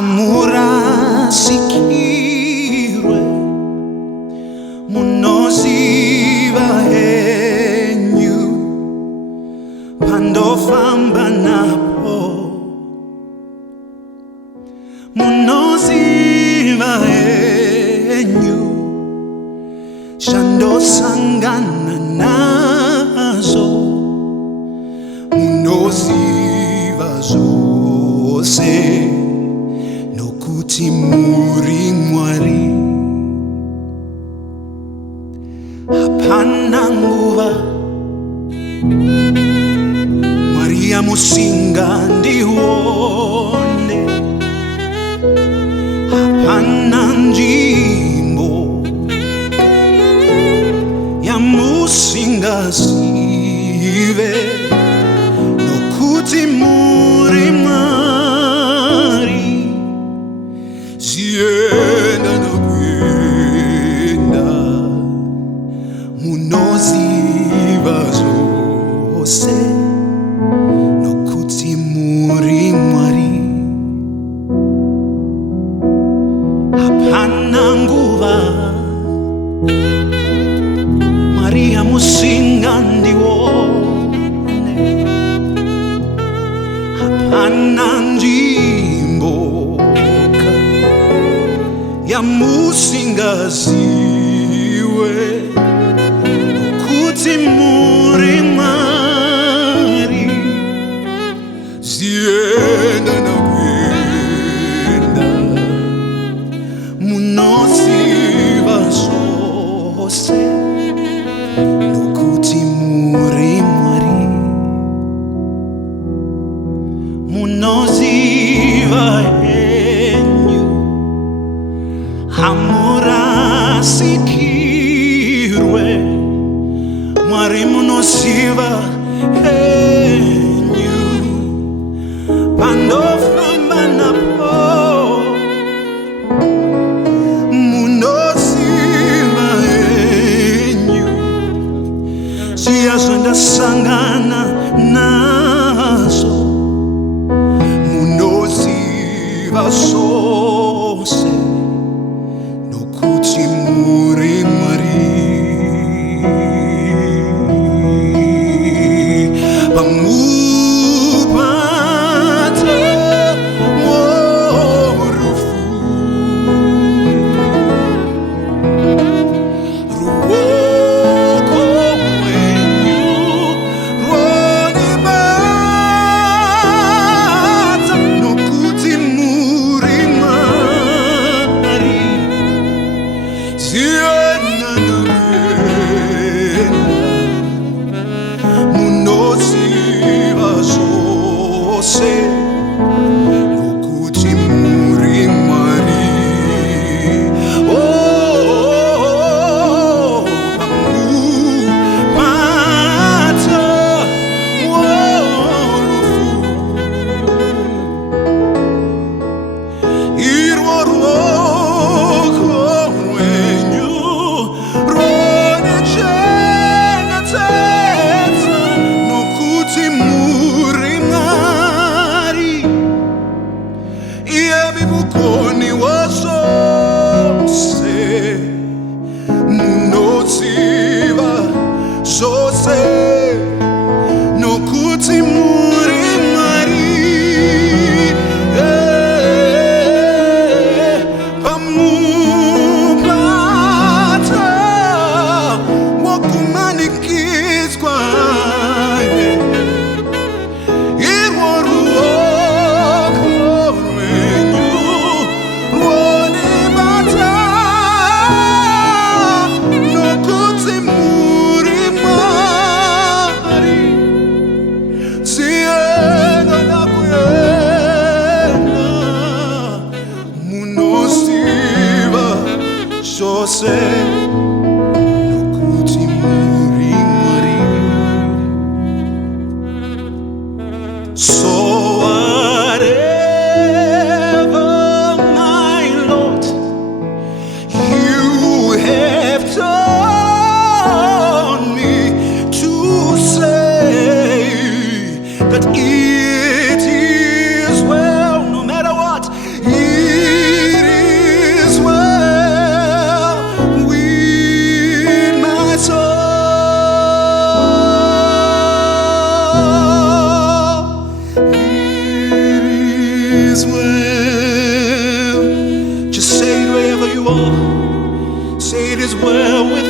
Hamurasikirwe munoziva henyu pandofamba napo, munoziva henyu chandosangana nazo, munoziva zvose nokuti muri Mwari. Hapana nguva Mwari yamusinga ndione, hapana nzvimbo yamusinga zive nokuti muri Mwari. Zienda nokuenda munoziva zvose nokuti muri Mwari. Hapana nguva Mwari yamusinga ndione, hapana nzvimbo yamusinga ziwe nokuti muri Mwari. Zienda nokuenda munoziva zvose nokuti muri Mwari. Munoziva henyu hamurasikirwe, Mwari munoziva henyu pandofamba napo, munoziva henyu ziya zvandasangana nazo, munoziva zvose nokuti muri Mwari. Pamupata worufu ruoko rwenyu rwonibata nokuti muri Mwari. Zienda nokuenda munoziva zvose nokuti muri Mwari. Pamupata worufu irwo ruoko rwenyu rwonechengetedza nokuti muri Mwari. Iyemi mukoni wazvose, munoziva zvose nokuti muri Mwari. Pamupata wokumanikidzwa irwo ruoko rwenyu rwonibata nokuti muri Mwari. Zienda nokuenda munoziva zvose nokuti muri Mwari. So whatever, my Lord, you have told me to say, that it is well, no matter what. is well. Just say it wherever you are. Say it is well with